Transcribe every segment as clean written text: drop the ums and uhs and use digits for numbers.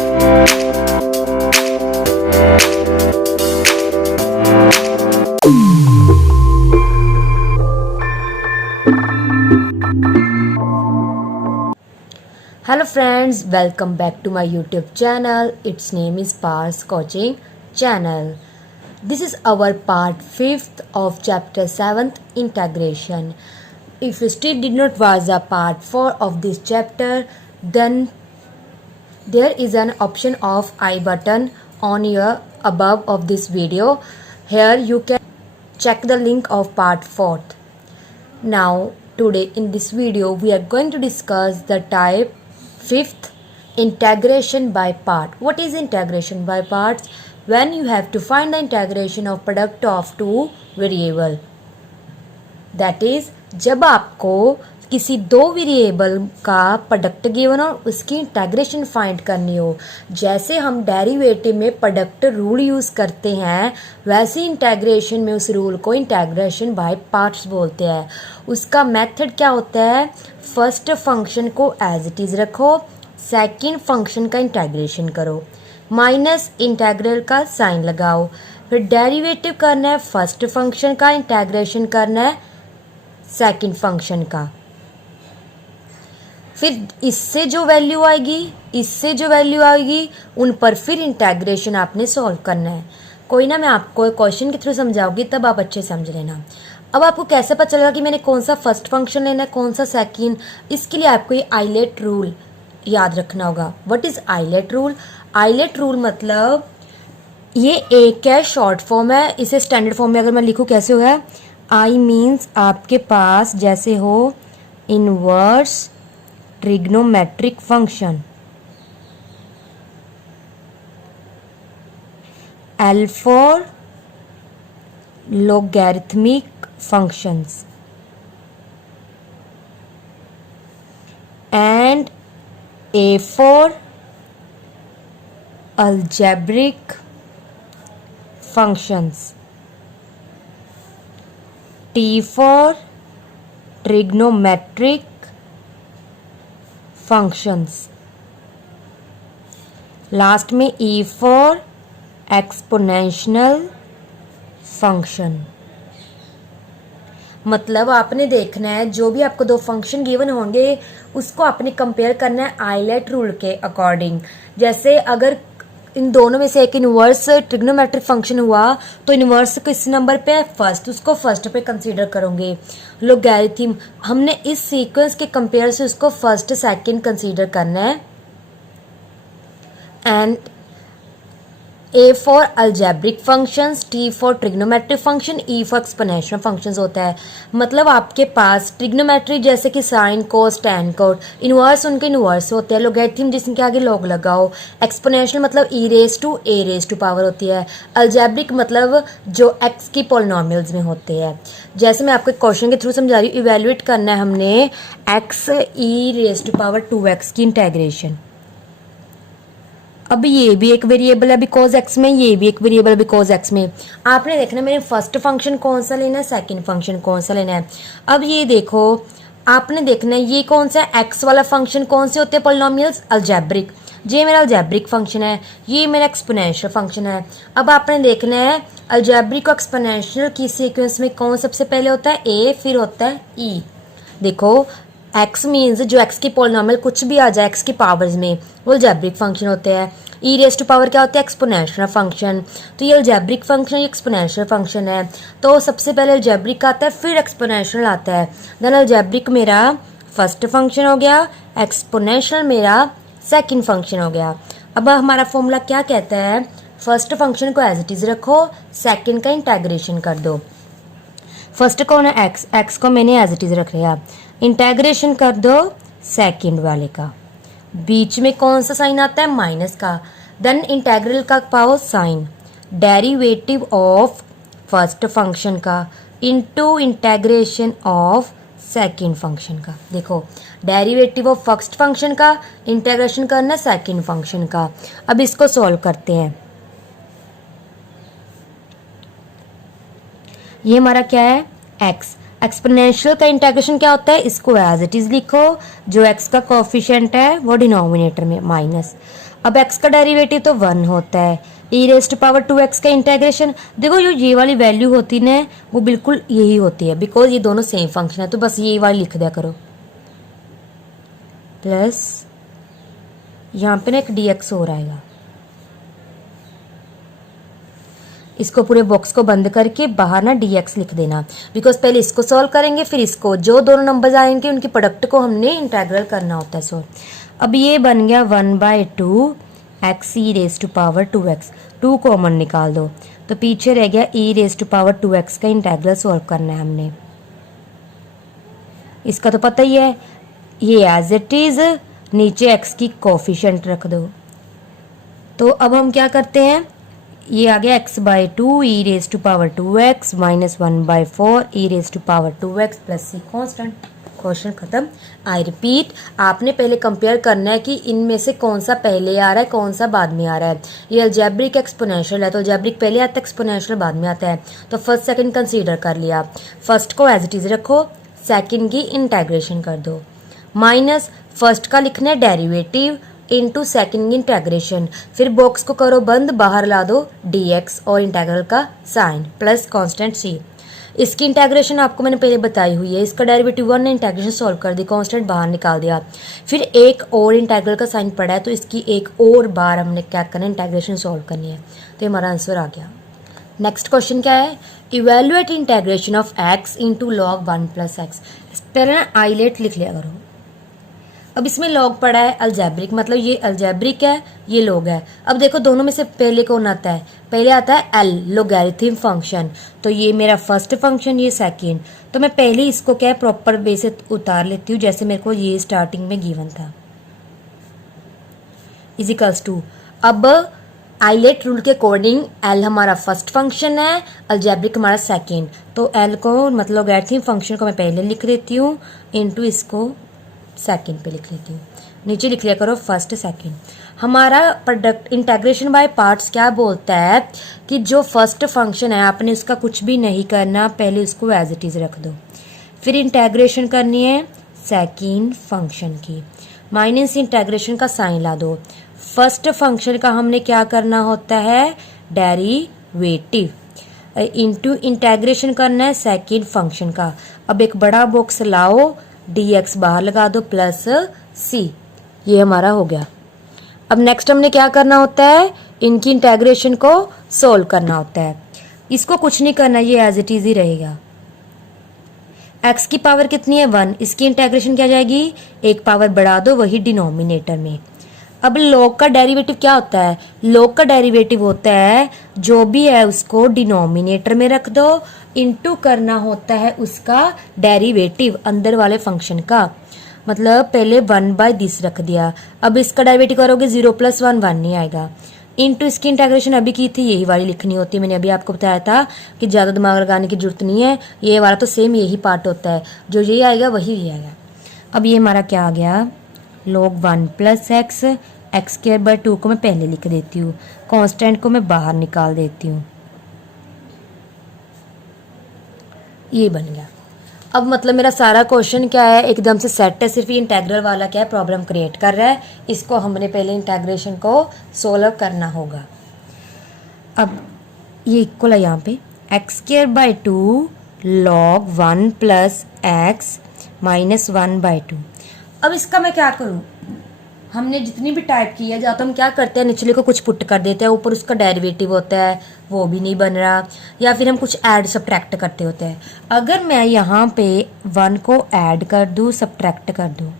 Hello friends, welcome back to my YouTube channel. Its name is Pars Coaching Channel. This is our part 5th of chapter 7th Integration. If you still did not watch the part 4 of this chapter, then there is an option of I button on your above of this video. Here you can check the link of part 4. Now today in this video we are going to discuss the type 5th, integration by part. What is integration by parts? When you have to find the integration of product of two variable. That is, जब आपको किसी दो variable का product given और उसकी integration find करनी हो, जैसे हम डेरिवेटिव में प्रोडक्ट रूल यूज़ करते हैं, वैसे इंटेग्रेशन में उस रूल को इंटेग्रेशन बाय पार्ट्स बोलते हैं. उसका मेथड क्या होता है? फर्स्ट फंक्शन को एज इट इज़ रखो, सेकंड फंक्शन का इंटेग्रेशन करो, माइनस इंटेग्रल का साइन लगाओ, फिर डेरिवेटिव करना है फर्स्ट फंक्शन का, इंटेग्रेशन करना है सेकंड फंक्शन का. फिर इससे जो वैल्यू आएगी उन पर फिर इंटेग्रेशन आपने सॉल्व करना है. कोई ना, मैं आपको क्वेश्चन के थ्रू समझाऊंगी, तब आप अच्छे समझ लेना. अब आपको कैसे पता चलेगा कि मैंने कौन सा फर्स्ट फंक्शन लेना है, कौन सा सेकंड? इसके लिए आपको ये आइलेट रूल याद रखना होगा. What is ILATE rule? ILATE rule मतलब ये एक है, शॉर्ट फॉर्म है. इसे स्टैंडर्ड फॉर्म में अगर मैं लिखूँ कैसे होगा? आई मीन्स आपके पास जैसे हो inverse trigonometric function, L for logarithmic functions and A for algebraic functions, T for trigonometric functions, last में E for एक्सपोनेंशियल फंक्शन. मतलब आपने देखना है जो भी आपको दो फंक्शन गिवन होंगे उसको आपने कंपेयर करना है आइलेट रूल के अकॉर्डिंग. जैसे अगर इन दोनों में से एक इनवर्स ट्रिग्नोमेट्रिक फंक्शन हुआ तो इनवर्स किस नंबर पे है? फर्स्ट. उसको फर्स्ट पे कंसीडर करोगे. लोगैरिथम हमने इस सीक्वेंस के कंपेयर से उसको फर्स्ट सेकंड कंसीडर करना है. And A for algebraic functions, T for trigonometric function, E for exponential functions होता है. मतलब आपके पास ट्रिग्नोमेट्री जैसे कि sine cos tan cot, inverse उनके इनवर्स होते हैं. लोगैरिथम जिसके आगे लॉग लगाओ. एक्सपोनेंशियल मतलब E raise to A raise to power होती है. अलजेब्रिक मतलब जो x की पॉलिनोमियल्स में होते हैं. जैसे मैं आपको क्वेश्चन के थ्रू समझा रही हूँ, इवेल्युएट करना है हमने x E raise to power 2x की इंटेग्रेशन. अब ये भी एक वेरिएबल है बिकॉज एक्स में, ये भी एक वेरिएबल है बिकॉज एक्स में. आपने देखना मेरे फर्स्ट फंक्शन कौन सा लेना है, सेकंड फंक्शन कौन सा लेना है. अब ये देखो, आपने देखना है ये कौन सा एक्स वाला फंक्शन कौन से होते हैं पॉलिनोमियल्स? अलजेब्रिक. ये मेरा अलजेब्रिक फंक्शन है, ये मेरा एक्सपोनेंशियल फंक्शन है. अब आपने देखना है अलजेब्रिक और एक्सपोनेंशियल की सीक्वेंस में कौन सबसे पहले होता है? ए, फिर होता है ई. देखो x मीन्स जो x की पॉलिनोमियल कुछ भी आ जाए x की पावर्स में वो अलजेब्रिक फंक्शन होते हैं. e रेज टू पावर क्या होता है? Exponential function. तो ये अलजेब्रिक फंक्शन, ये एक्सपोनेंशियल फंक्शन है. तो सबसे पहले अलजेब्रिक आता है, फिर एक्सपोनेंशियल आता है. देन अलजेब्रिक मेरा फर्स्ट फंक्शन हो गया, एक्सपोनेंशियल मेरा सेकंड फंक्शन हो गया. अब हमारा फॉर्मूला क्या कहता है? फर्स्ट फंक्शन को एज इट इज रखो, सेकंड का इंटेग्रेशन कर दो. फर्स्ट कौन है? एक्स. एक्स को मैंने एज इट इज रख लिया. इंटेग्रेशन कर दो सेकंड वाले का. बीच में कौन सा साइन आता है? माइनस का. देन इंटेग्रल का पाओ sine. Derivative of first function का into integration of second function का. देखो डेरिवेटिव ऑफ फर्स्ट फंक्शन का इंटेग्रेशन करना सेकंड फंक्शन का. अब इसको सॉल्व करते हैं. ये हमारा क्या है? एक्स. एक्सपोनेंशियल का इंटीग्रेशन क्या होता है, इसको एज इट इज लिखो, जो एक्स का कोफिशिएंट है वो डिनोमिनेटर में माइनस। अब एक्स का डेरिवेटिव तो 1 होता है, ई रेस्ट पावर 2x का इंटीग्रेशन, देखो जो ये वाली वैल्यू होती है वो बिल्कुल यही होती है, बिकॉज ये दोनों सेम फंक्शन है, तो बस ये वाली लिख दिया करो, प्लस यहाँ पे ना एक dx हो रहेगा। इसको पूरे बॉक्स को बंद करके बाहर ना dx लिख देना, बिकॉज पहले इसको सॉल्व करेंगे फिर इसको, जो दोनों नंबर्स आएंगे उनकी प्रोडक्ट को हमने इंटीग्रल करना होता है सॉल्व। अब ये बन गया 1/2 x e raise to power 2x, 2 common निकाल दो तो पीछे रह गया ई रेस टू पावर 2x का इंटीग्रल सॉल्व करना है हमने। इसका तो पता ही है, ये एज इट इज, नीचे x की कोफिशिएंट रख दो। तो अब हम क्या करते हैं, ये आ गया x/2 e raise to power 2x minus 1/4 e raise to power 2x plus C constant. Question खत्म। आई रिपीट, आपने पहले कंपेयर करना है कि इनमें से कौन सा पहले आ रहा है कौन सा बाद में आ रहा है। ये अलजेब्रिक एक्सपोनेंशियल है तो अलजेब्रिक पहले आता है, एक्सपोनेंशियल बाद में आता है, तो फर्स्ट सेकंड कंसीडर कर लिया। फर्स्ट को एज इट इज रखो, सेकंड की इंटीग्रेशन कर दो, माइनस फर्स्ट का लिखना है डेरिवेटिव इनटू सेकंड की इंटीग्रेशन, फिर बॉक्स को करो बंद, बाहर ला दो dx और इंटीग्रल का साइन प्लस कांस्टेंट c। इसकी इंटीग्रेशन आपको मैंने पहले बताई हुई है, इसका डेरिवेटिव 1 ने इंटीग्रेशन सॉल्व कर दी, कांस्टेंट बाहर निकाल दिया, फिर एक और इंटीग्रल का साइन पड़ा है तो इसकी एक और बार हमने क्या करना है, इंटीग्रेशन सॉल्व करनी है। तो हमारा आंसर आ गया। नेक्स्ट क्वेश्चन क्या है, evaluate integration of x into log 1 plus x. पहले ना आइलेट लिख लिया करो। अब इसमें लॉग पड़ा है अलजेब्रिक, मतलब ये अलजेब्रिक है ये लॉग है। अब देखो दोनों में से पहले कौन आता है, पहले आता है एल लोगैरिथम फंक्शन, तो ये मेरा फर्स्ट फंक्शन ये सेकंड, तो मैं पहले इसको क्या है प्रॉपर वे से उतार लेती हूँ जैसे मेरे को ये स्टार्टिंग में गिवन था, इजिकल्स टू। अब आइलेट रूल के अकॉर्डिंग एल हमारा फर्स्ट फंक्शन है, अलजेब्रिक हमारा सेकंड, तो एल को मतलब लोगैरिथम फंक्शन को मैं पहले लिख देती हूँ, इनटू इसको सेकंड पे लिख लेती हूँ, नीचे लिख लिया करो फर्स्ट सेकंड। हमारा प्रोडक्ट इंटीग्रेशन बाय पार्ट्स क्या बोलता है कि जो फर्स्ट फंक्शन है आपने उसका कुछ भी नहीं करना, पहले उसको एज इट इज रख दो, फिर इंटीग्रेशन करनी है सेकंड फंक्शन की, माइनस इंटीग्रेशन का साइन ला दो। फर्स्ट फंक्शन का हमने क्या करना होता है, डेरिवेटिव, इनटू इंटीग्रेशन करना है सेकंड फंक्शन का। अब एक बड़ा बॉक्स लाओ, dx बाहर लगा दो प्लस c, ये हमारा हो गया। अब नेक्स्ट हमने क्या करना होता है, इनकी इंटीग्रेशन को सोल्व करना होता है। इसको कुछ नहीं करना, ये एज इट इज ही रहेगा। x की पावर कितनी है 1, इसकी इंटीग्रेशन क्या जाएगी, एक पावर बढ़ा दो वही डिनोमिनेटर में। अब log का डेरिवेटिव क्या होता है, log का डेरिवेटिव होता है जो भी है उसको डिनोमिनेटर में रख दो, इनटू करना होता है उसका डेरिवेटिव अंदर वाले फंक्शन का, मतलब पहले 1/this रख दिया। अब इसका डेरिवेटिव करोगे 0 + 1 1 नहीं आएगा, इनटू इसकी इंटीग्रेशन अभी की थी यही वाली लिखनी होती है, मैंने अभी आपको बताया था कि ज़्यादा दिमाग लगाने की जरूरत नहीं है, ये वाला तो सेम यही पार्ट होता है, जो ये आएगा वही ये आएगा। अब ये हमारा क्या आ गया, log 1 + x, x² 2 को मैं पहले लिख देती हूँ, कांस्टेंट को मैं बाहर निकाल देती हूँ, ये बन गया। अब मतलब मेरा सारा क्वेश्चन क्या है, एकदम से सेट है, सिर्फ ये इंटीग्रल वाला क्या है प्रॉब्लम क्रिएट कर रहा है, इसको हमने पहले इंटीग्रेशन को सोल्व करना होगा। अब ये इक्वल है यहाँ पे x² 2 log 1 + x माइनस 1/2। अब इसका मैं क्या करूँ, हमने जितनी भी टाइप की है, या तो हम क्या करते हैं निचले को कुछ पुट कर देते हैं, ऊपर उसका डेरिवेटिव होता है वो भी नहीं बन रहा, या फिर हम कुछ ऐड सब्ट्रैक्ट करते होते हैं। अगर मैं यहाँ पे 1 को ऐड कर दूँ सब्ट्रैक्ट कर दूँ,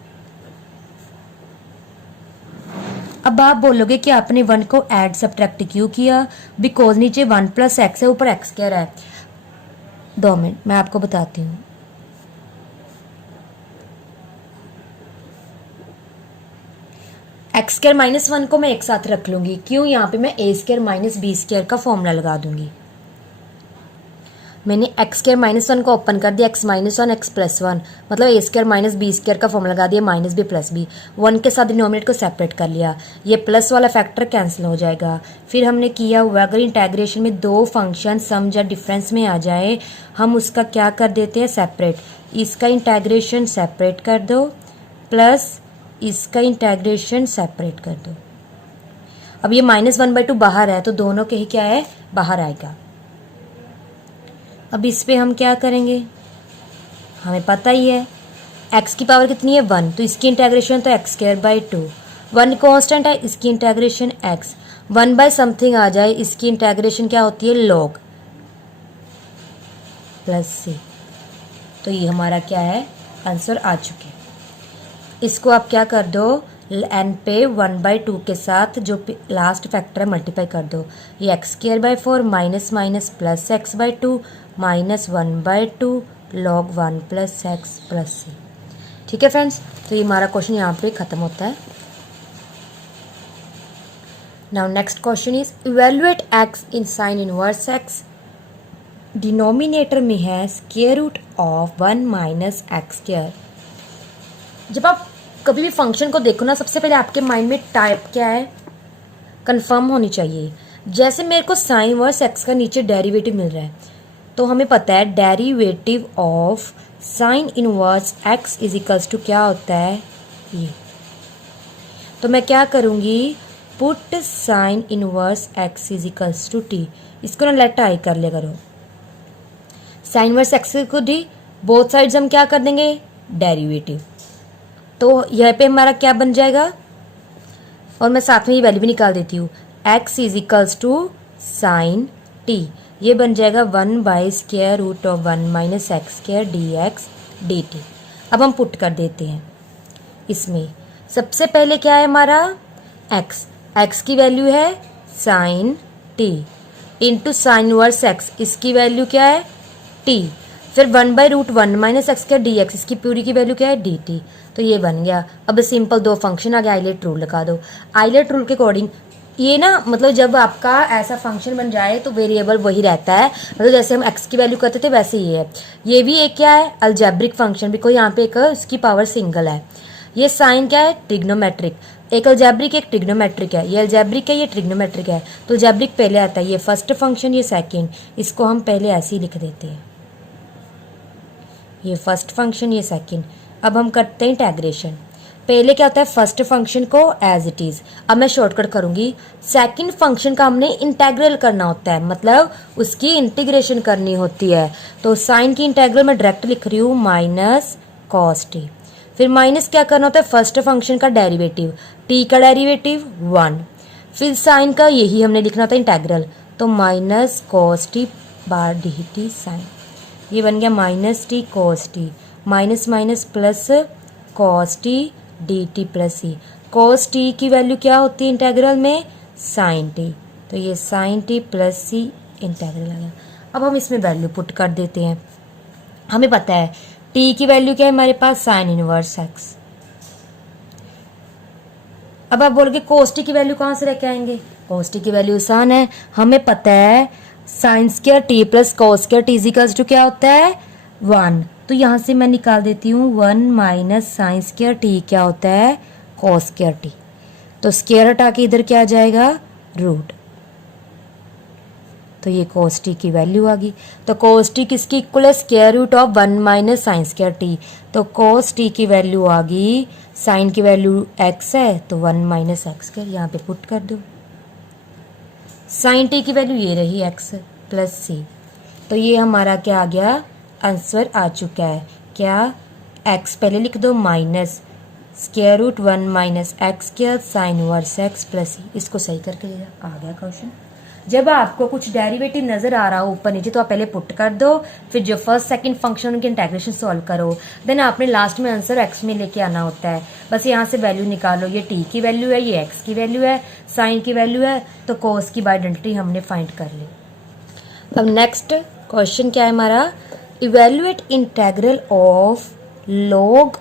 अब आप बोलोगे कि आपने 1 को ऐड सब्ट्रैक्ट क्यों किया, बिकॉज नीचे 1 + x है, ऊपर x² है। 2 मिनट मैं आपको बताती हूँ। x² - 1 को मैं एक साथ रख लूंगी, क्यों, यहाँ पे मैं a² - b² का फॉर्मूला लगा दूंगी। मैंने एक्स स्क्र माइनस वन को ओपन कर दिया, x minus one x plus one, मतलब a square minus b square का फॉर्मूला लगा दिया, minus b plus b, one के साथ डिनोमिनेटर को सेपरेट कर लिया, ये प्लस वाला फैक्टर कैंसिल हो जाएगा। फिर हमने किया हुआ अगर इंटेग्रेशन में दो फंक्शन सम या डिफरेंस में आ जाए, हम उसका क्या कर देते हैं, सेपरेट, इसका इंटेग्रेशन सेपरेट कर दो प्लस इसका इंटेग्रेशन सेपरेट कर दो। अब ये -1/2 बाहर है तो दोनों के ही क्या है, बाहर आएगा। अब इस पे हम क्या करेंगे, हमें पता ही है x की पावर कितनी है 1, तो इसकी इंटेग्रेशन तो x²/2, 1 कांस्टेंट है, इसकी इंटेग्रेशन x, 1 बाय समथिंग आ जाए, इसकी इंटेग्रेशन क्या होती है, log प्लस c। तो ये हमारा क्या है, आंसर आ चुके। इसको आप क्या कर दो, n पे 1/2 के साथ जो लास्ट फैक्टर है मल्टीप्लाई कर दो, ये x²/4 minus minus plus x/2 minus 1/2 log 1 plus x plus c। ठीक है फ्रेंड्स, तो ये हमारा क्वेश्चन यहाँ पे ख़त्म होता है। Now next question is evaluate x in sign inverse x, denominator में है square root of 1 minus x²। जब आप कभी भी फंक्शन को देखो ना, सबसे पहले आपके माइंड में टाइप क्या है, कंफर्म होनी चाहिए। जैसे मेरे को साइन इनवर्स x का नीचे डेरिवेटिव मिल रहा है, तो हमें पता है derivative of sine inverse x is equals to क्या होता है, ये। तो मैं क्या करूँगी, put sine inverse x is equals to t, इसको ना लेट आई कर लिया करो, साइन इनवर्स x को d, बोथ साइड्स हम क्या कर देंगे, डेरिवेटिव। तो यहाँ पे हमारा क्या बन जाएगा, और मैं साथ में ये वैल्यू भी निकाल देती हूँ, x is equals to sine t, ये बन जाएगा 1/√1 माइनस x² dx dt। अब हम पुट कर देते हैं इसमें, सबसे पहले क्या है हमारा x की वैल्यू है sine t into sine inverse x, इसकी वैल्यू क्या है t, फिर 1/√1 माइनस x² dx, इसकी पूरी की वैल्यू क्या है dt। तो ये बन गया। अब सिंपल दो फंक्शन आ गया, आइलेट रूल लगा दो। आइलेट रूल के अकॉर्डिंग ये ना, मतलब जब आपका ऐसा फंक्शन बन जाए तो वेरिएबल वही रहता है, मतलब जैसे हम x की वैल्यू करते थे वैसे ही है। ये भी एक क्या है, अलजेब्रिक फंक्शन, बिकॉज यहाँ पे एक उसकी पावर सिंगल है। ये साइन क्या है, ट्रिग्नोमेट्रिक, एक अलजेब्रिक एक ट्रिग्नोमेट्रिक है, ये अलजेब्रिक है ये ट्रिग्नोमेट्रिक है। तो अलजेब्रिक पहले आता है, ये फर्स्ट फंक्शन ये सेकेंड, इसको हम पहले ऐसे ही लिख देते हैं, ये फर्स्ट फंक्शन ये सेकेंड। अब हम करते हैं इंटेग्रेशन, पहले क्या होता है फर्स्ट फंक्शन को एज इट इज, अब मैं शॉर्टकट करूंगी, सेकंड फंक्शन का हमने इंटेग्रल करना होता है, मतलब उसकी इंटीग्रेशन करनी होती है। तो साइन की इंटेग्रल मैं डायरेक्ट लिख रही हूँ माइनस कॉस टी, फिर माइनस क्या करना होता है फर्स्ट फंक्शन का डेरिवेटिव, टी का डेरिवेटिव 1, फिर साइन का यही हमने लिखना था इंटेग्रल, तो माइनस कॉस टी बार डी टी साइन, ये बन गया minus t cos t, minus minus plus cos t d t plus C. Cos T की वैल्यू क्या होती है इंटेग्रल में, साइन टी, तो ये sine t plus C integral आ गया। अब हम इसमें वैल्यू पुट कर देते हैं, हमें पता है टी की वैल्यू क्या है हमारे पास, साइन इनवर्स एक्स। अब आप बोलोगे कॉस टी की वैल्यू कहाँ से लेके आएंगे, कॉस टी की वैल्यू आसान है, हमें पता है sine square T plus cos square T equals to क्या होता है 1, तो यहाँ से मैं निकाल देती हूँ 1 माइनस साइन स्क्वायर टी क्या होता है कॉस स्क्वायर टी, तो स्क्वायर हटा के इधर क्या आ जाएगा रूट, तो ये कॉस टी की वैल्यू आ गई। तो कॉस टी किसकी इक्वल है, square root of 1 minus sine square T, तो कॉस टी की वैल्यू आ गई, साइन की वैल्यू x है तो 1 माइनस एक्स स्क्वायर, यहाँ पे पुट कर दो, साइन टी की वैल्यू ये रही x प्लस सी, तो ये हमारा क्या आ गया, आंसर आ चुका है क्या, x पहले लिख दो minus square root 1 minus x square sine inverse x plus C, इसको सही करके आ गया क्वेश्चन। जब आपको कुछ डेरिवेटिव नजर आ रहा हो ऊपर नीचे तो आप पहले पुट कर दो, फिर जो फर्स्ट सेकंड फंक्शन उनके इंटेग्रेशन सॉल्व करो, देन आपने लास्ट में आंसर x में लेके आना होता है। बस यहाँ से वैल्यू निकालो, ये t की वैल्यू है, ये x की वैल्यू है, साइन की वैल्यू है, तो cos की बाय आइडेंटिटी हमने फाइंड कर ली। अब नेक्स्ट क्वेश्चन क्या है हमारा, evaluate integral of log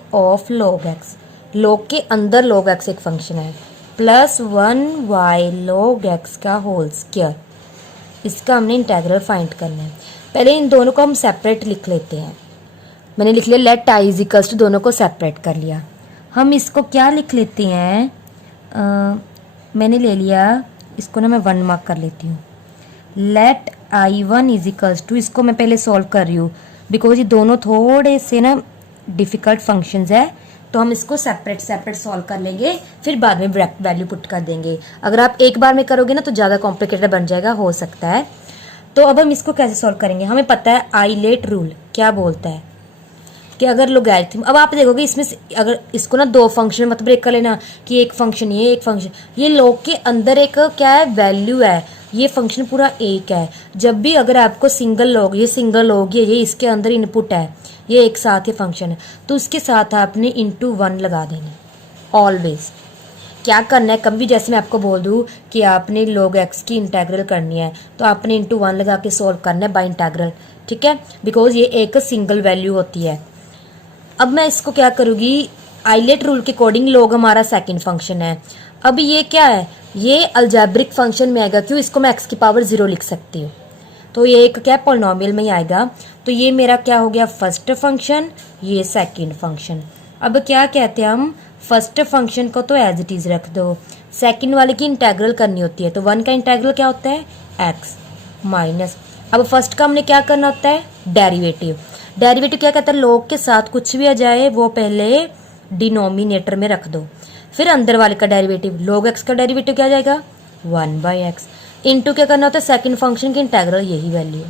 x, log के अंदर log x एक फंक्शन है, प्लस 1y log x का होल स्क्वायर, इसका हमने इंटेग्रल फाइंड करना है। पहले इन दोनों को हम सेपरेट लिख लेते हैं। मैंने लिख लिया let I is equals to, दोनों को सेपरेट कर लिया। हम इसको क्या लिख लेते हैं, मैंने ले लिया इसको ना, मैं 1 मार्क कर लेती हूँ। Late I1 is equals to, इसको मैं पहले सॉल्व कर रही हूँ बिकॉज ये दोनों थोड़े से ना डिफ़िकल्ट फंक्शंस है, तो हम इसको सेपरेट सॉल्व कर लेंगे, फिर बाद में वैल्यू पुट कर देंगे। अगर आप एक बार में करोगे ना तो ज़्यादा कॉम्प्लिकेटेड बन जाएगा, हो सकता है। तो अब हम इसको कैसे सॉल्व करेंगे, हमें पता है आइलेट रूल क्या बोलता है कि अगर लोगैरिथम, अब आप देखोगे इसमें अगर इसको ना 2 फंक्शन में मत ब्रेक कर लेना कि एक फंक्शन ये एक फंक्शन ये, लॉग के अंदर एक क्या है वैल्यू है, ये फंक्शन पूरा एक है। जब भी अगर आपको सिंगल लॉग, ये सिंगल लॉग ये इसके अंदर इनपुट है, ये एक साथ ही फंक्शन है, तो उसके साथ आपने इंटू 1 लगा देनी ऑलवेज। क्या करना है, कभी जैसे मैं आपको बोल दूँ कि आपने log x की इंटेग्रल करनी है तो आपने इंटू 1 लगा के सॉल्व करना है बाय इंटेग्रल, ठीक है, बिकॉज ये एक सिंगल वैल्यू होती है। अब मैं इसको क्या करूँगी, आइलेट रूल के अकॉर्डिंग log हमारा सेकंड फंक्शन है। अब ये क्या है, ये अलजेब्रिक फंक्शन में आएगा, क्यों, इसको मैं x की पावर 0 लिख सकती हूँ, तो ये एक क्या पॉलिनोमियल में ही आएगा। तो ये मेरा क्या हो गया फर्स्ट फंक्शन, ये सेकंड फंक्शन। अब क्या कहते हैं हम, फर्स्ट फंक्शन को तो एज इट इज रख दो, सेकंड वाले की इंटेग्रल करनी होती है, तो 1 का इंटेग्रल क्या होता है x माइनस, अब फर्स्ट का हमने क्या करना होता है डेरिवेटिव। डेरिवेटिव क्या कहता है, log के साथ कुछ भी आ जाए वो पहले डिनोमिनेटर में रख दो, फिर अंदर वाले का डेरिवेटिव, log x का डेरिवेटिव क्या आ जाएगा 1/x, इनटू क्या करना होता है सेकंड फंक्शन की इंटेग्रल, यही वैल्यू,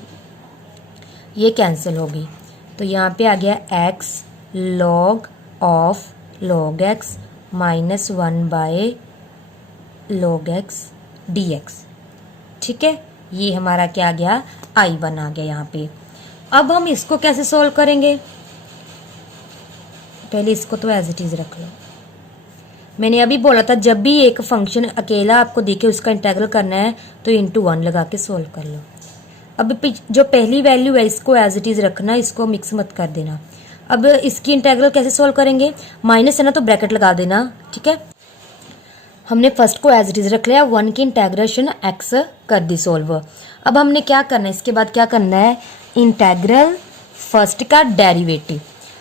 ये कैंसिल होगी, तो यहाँ पे आ गया x log of log x minus 1/log x dx, ठीक है, ये हमारा क्या आ गया I1 आ गया यहाँ पे। अब हम इसको कैसे सोल्व करेंगे, पहले इसको तो एज इट इज रख लो। मैंने अभी बोला था जब भी एक फंक्शन अकेला आपको दिखे उसका इंटेग्रल करना है तो इंटू 1 लगा के सोल्व कर लो। अब जो पहली वैल्यू है इसको एज इट इज रखना, इसको मिक्स मत कर देना। अब इसकी इंटेग्रल कैसे सोल्व करेंगे, माइनस है ना तो ब्रैकेट लगा देना, ठीक है। हमने फर्स्ट को एज इट इज रख लिया, 1 की इंटेग्रेशन x कर दी सोल्व। अब हमने क्या करना है, इसके बाद क्या करना है, इंटेग्रल फर्स्ट का डेरिवेटिव।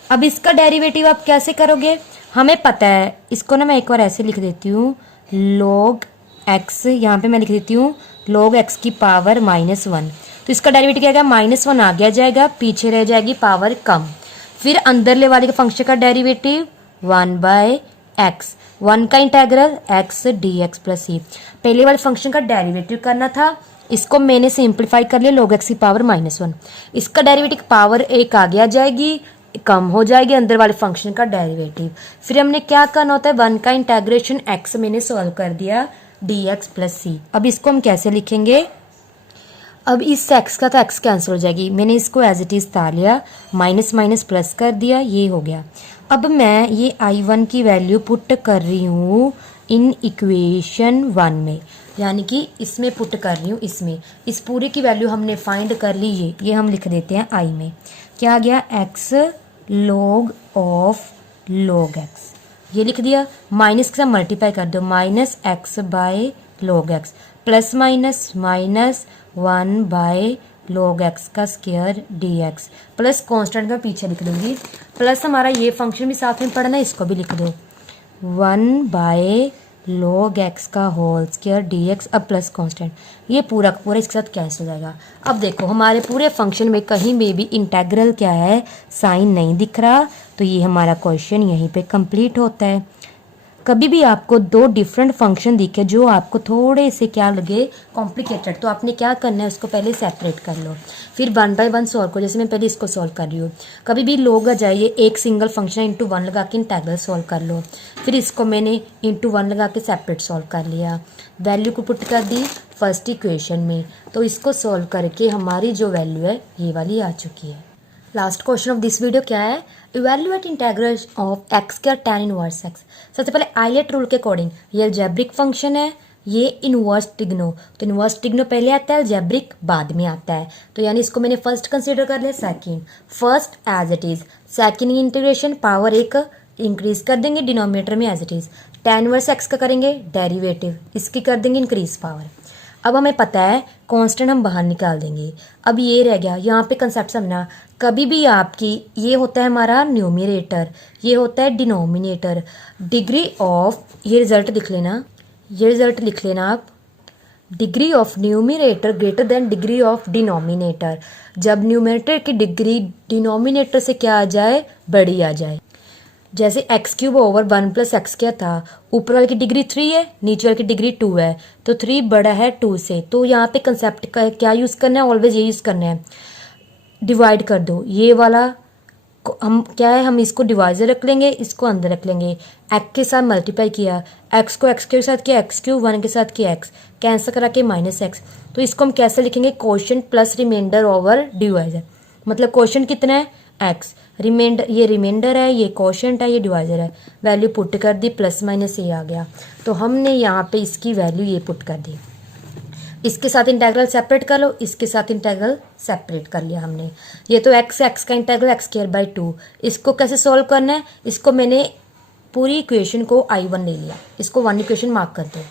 अब इसका डेरिवेटिव आप कैसे करोगे, हमें पता है, इसको ना मैं एक बार ऐसे लिख देती हूँ, log x, यहाँ पे मैं लिख देती हूँ log x की पावर -1, तो इसका डेरिवेटिव क्या आएगा -1 आ गया जाएगा, पीछे रह जाएगी पावर कम, फिर अंदरले वाले के फंक्शन का डेरिवेटिव 1/x, 1 का integral x dx plus c, पहले वाले फंक्शन का डेरिवेटिव करना था, इसको मैंने सिंप्लीफाई कर लिया log x की पावर -1, इसका डेरिवेटिव पावर 1 आ गया जाएगी, कम हो जाएगी अंदर वाले फंक्शन का डेरिवेटिव। फिर हमने क्या करना होता है, 1 का इंटेग्रेशन x मैंने सॉल्व कर दिया dx प्लस c। अब इसको हम कैसे लिखेंगे, अब इस x का तो x कैंसिल हो जाएगी, मैंने इसको एज इट इज तार लिया, माइनस माइनस प्लस कर दिया, ये हो गया। अब मैं ये I1 की वैल्यू पुट कर रही हूँ इन इक्वेशन 1 में, यानी कि इसमें पुट कर रही हूँ, इसमें इस पूरे की वैल्यू हमने फाइंड कर ली, ये हम लिख देते हैं I में, क्या आ गया x log of log x, ये लिख दिया, माइनस के साथ मल्टीप्लाई कर दो, -x/log x plus minus minus 1/log x का स्क्वायर dx प्लस कांस्टेंट का पीछे लिख दूंगी, प्लस हमारा ये फंक्शन भी साथ में पढ़ना है, इसको भी लिख दो 1/log x का होल स्क्वायर dx, अब प्लस कांस्टेंट, ये पूरा का पूरा इसके साथ कैंसिल हो जाएगा। अब देखो हमारे पूरे फंक्शन में कहीं में भी इंटेग्रल क्या है साइन नहीं दिख रहा, तो ये हमारा क्वेश्चन यहीं पे कंप्लीट होता है। कभी भी आपको 2 डिफरेंट फंक्शन दिखे जो आपको थोड़े से क्या लगे कॉम्प्लिकेटेड, तो आपने क्या करना है उसको पहले सेपरेट कर लो, फिर 1/1 सॉल्व करो, जैसे मैं पहले इसको सॉल्व कर रही हूँ। कभी भी log आ जाए, ये एक सिंगल फंक्शन इंटू 1 लगा के इंटेग्रल सॉल्व कर लो, फिर इसको मैंने इंटू 1 लगा के सेपरेट सॉल्व कर लिया, वैल्यू को पुट कर दी फर्स्ट इक्वेशन में, तो इसको सॉल्व करके हमारी जो वैल्यू है ये वाली आ चुकी है। Last question of this video क्या है, इवेल्युएट इंटेग्रल ऑफ x का tan इनवर्स x। सबसे पहले आइलेट रूल के अकॉर्डिंग ये अलजेब्रिक फंक्शन है, ये इनवर्स टिग्नो, तो इनवर्स टिग्नो पहले आता है, अलजेब्रिक बाद में आता है, तो यानी इसको मैंने फर्स्ट कंसीडर कर लिया, second first as it is, second integration power 1 increase कर देंगे डिनोमिनेटर में as it is, tan inverse x का करेंगे डेरिवेटिव, इसकी कर देंगे इंक्रीज पावर। अब हमें पता है कांस्टेंट हम बाहर निकाल देंगे। अब ये रह गया, यहाँ पे कंसेप्ट समझना, कभी भी आपकी ये होता है हमारा न्यूमरेटर, ये होता है डिनोमिनेटर। डिग्री ऑफ, ये रिजल्ट लिख लेना, ये रिजल्ट लिख लेना आप, degree of numerator greater than degree of denominator. जब न्यूमरेटर की डिग्री डिनोमिनेटर से क्या आ जाए, बड़ी आ जाए। जैसे x cube over 1 plus x क्या था, ऊपर वाले की डिग्री 3 है, नीचे वाले की डिग्री 2 है, तो 3 बड़ा है 2 से। तो यहाँ पे कंसेप्ट का क्या यूज़ करना है, ऑलवेज ये यूज़ करना है, डिवाइड कर दो। ये वाला हम क्या है, हम इसको डिवाइजर रख लेंगे, इसको अंदर रख लेंगे। एक्स के साथ मल्टीप्लाई किया, एक्स को एक्स के साथ किया, एक्स क्यूब 1 के साथ किया एक्स, कैंसिल करा के माइनस एक्स। तो इसको हम कैसे लिखेंगे, quotient plus remainder over divisor. मतलब क्वोशिएंट कितना है, एक्स, रिमाइंडर, ये रिमाइंडर है, ये क्वोशिएंट है, ये डिवाइजर है। वैल्यू पुट कर दी, प्लस माइनस ये आ गया। तो हमने यहाँ पे इसकी वैल्यू ये पुट कर दी। इसके साथ इंटेग्रल सेपरेट कर लो, इसके साथ इंटेग्रल सेपरेट कर लिया हमने। ये तो एक्स का इंटेग्रल एक्स स्क्वायर बाई 2। इसको कैसे सॉल्व करना है, इसको मैंने पूरी इक्वेशन को I1 ले लिया, इसको 1 इक्वेशन मार्क कर दो।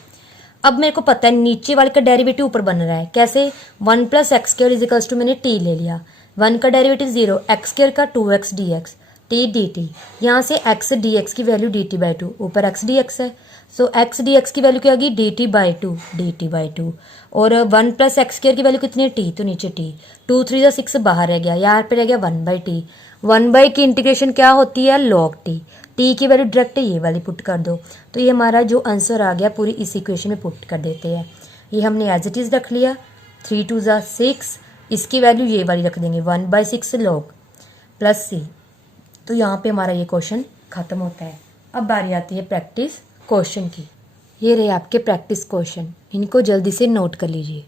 अब मेरे को पता है नीचे वाले का डेरिवेटिव ऊपर बन रहा है, कैसे, 1 plus x square is equals to, मैंने टी ले लिया, 1 का डेरिवेटिव 0, एक्स स्क्वायर का 2x dx, T d T. यहाँ से x dx की वैल्यू dt बाई 2, ऊपर x dx है, सो x dx की वैल्यू क्या होगी, dt बाई 2, dt बाई 2। और 1 प्लस एक्स स्क्वायर की वैल्यू कितनी है, t, तो नीचे t, 2 3 6 बाहर रह गया, यहाँ पे रह गया 1 बाई टी। 1 बाई की इंटीग्रेशन क्या होती है, log t, t की वैल्यू डायरेक्ट ये वाली पुट कर दो। तो ये हमारा जो आंसर आ गया पूरी इस इक्वेशन में पुट कर देते हैं। ये हमने एज इट इज़ रख लिया, 3 2 6, इसकी वैल्यू ये वाली रख देंगे, 1 बाई 6 log प्लस c। तो यहाँ पे हमारा ये क्वेश्चन खत्म होता है। अब बारी आती है प्रैक्टिस क्वेश्चन की। ये रहे आपके प्रैक्टिस क्वेश्चन, इनको जल्दी से नोट कर लीजिए।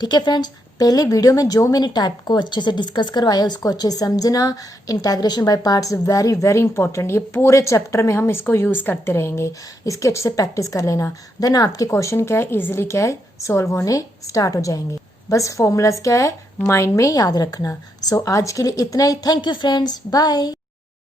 ठीक है फ्रेंड्स, पहले वीडियो में जो मैंने टाइप को अच्छे से डिस्कस करवाया उसको अच्छे से समझना। Integration by parts very very important, ये पूरे चैप्टर में हम इसको यूज़ करते रहेंगे, इसकी अच्छे से प्रैक्टिस कर लेना। देन आपके क्वेश्चन क्या है, इजीली क्या है, सॉल्व होने स्टार्ट हो जाएंगे। बस फॉर्मूलाज क्या है, माइंड में याद रखना। सो आज के लिए इतना ही। Thank you friends, bye.